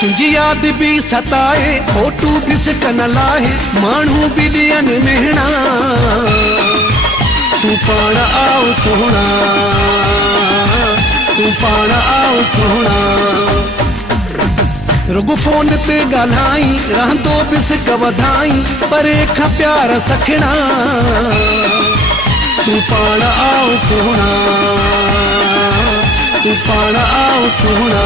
तुझी याद भी सताए, फोटू भी सिकन लाहे, मानू भी दियन मेहना, तू पाण आओ सोहना, तू पाण आओ सोहना। रुगो फोन ते ॻाल्हाई, रहंदो बि सिक वधाई, परे खां प्यार सखणा, तू पाण आओ सोहना, तू पाण आओ सोहना।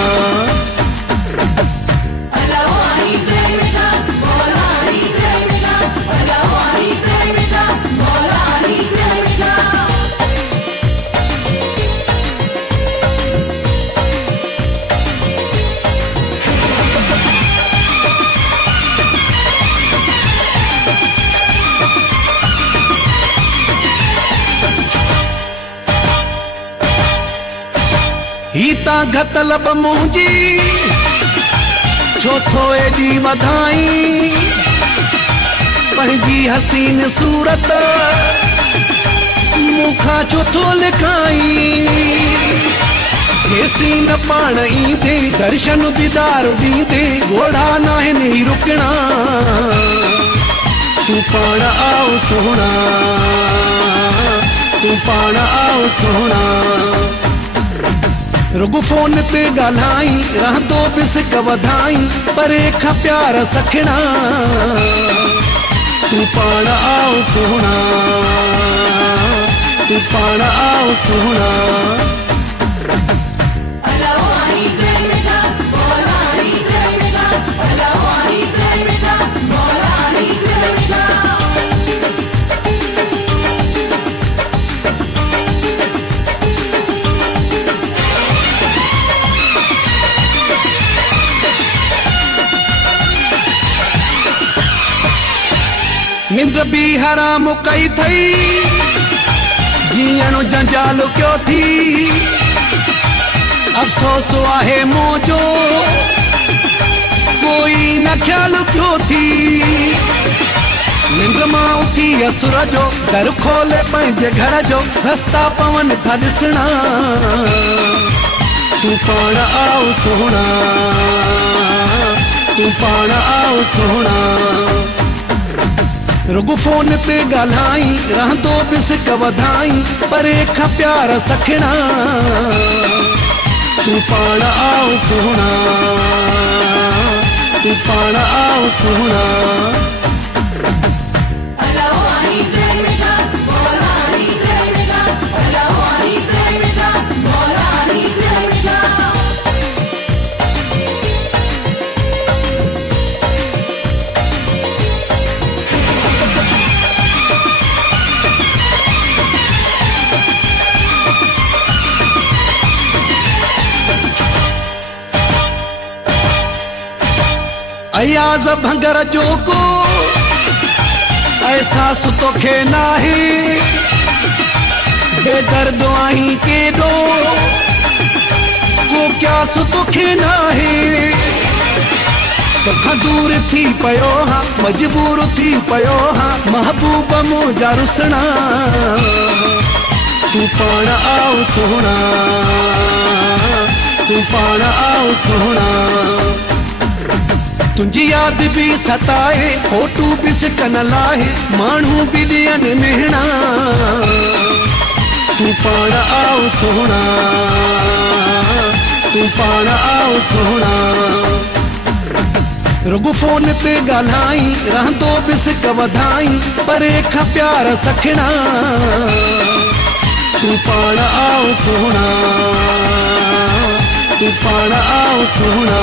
ही ता घत लब मुंहिंजी, छो थो एॾी वधाई, पंहिंजी हसीन सूरत मूंखां छो थो लिखाई। जेसी न पाण ईंदे, दर्शन दीदार ॾींदे, घोड़ा नाहिनि ही रुकणा, तू पाण आओ सोहना, तू पाण आओ सोहना। रुगो फोन ते ॻाल्हाई, रहंदो बि सिक वधाई, परे खां प्यार सखणा, तू पाण आओ सोहना, तू पाण आओ सोहना। निंद्र भी हराम कई थई, जीअण जंजाल क्यों थी, अफ़सोस आहे मुंहिंजो कोई न ख्याल क्यों थी। निंद्र मां उथी असुर जो, दर खोले पंहिंजे घर जो, रस्ता पवन था ॾिसणा, तू पाण आओ सोहना, तू पाण आओ सोहना। रुगो फोन ते ॻाल्हाई, रहंदो बि सिक वधाई, परे खां प्यार सखणा, तू पाण आओ सोहना, तू पाण आओ सोहना। अयाज़ भंगर जो को एहसास तोखे नाहे, बेदर्द आहीं केॾो को क्यास तोखे नाहे। तोखां दूर थी पियो हां, मजबूर थी पियो हां, महबूब मुंहिंजा रुसणा, तू पाण आओ सोहना, तू पाण आओ सोहना। तुझी याद भी सताए, फोटू भी सिकन लाहे, मानू भी दियन मेहना, तू पाण आओ सोहना, तू पाण आओ सोहना। रुगो फोन ते ॻाल्हाई, रहंदो बि सिक वधाई, परे खां प्यार सखणा, तू पाण आओ सोहना, तू पाण आओ सोहना।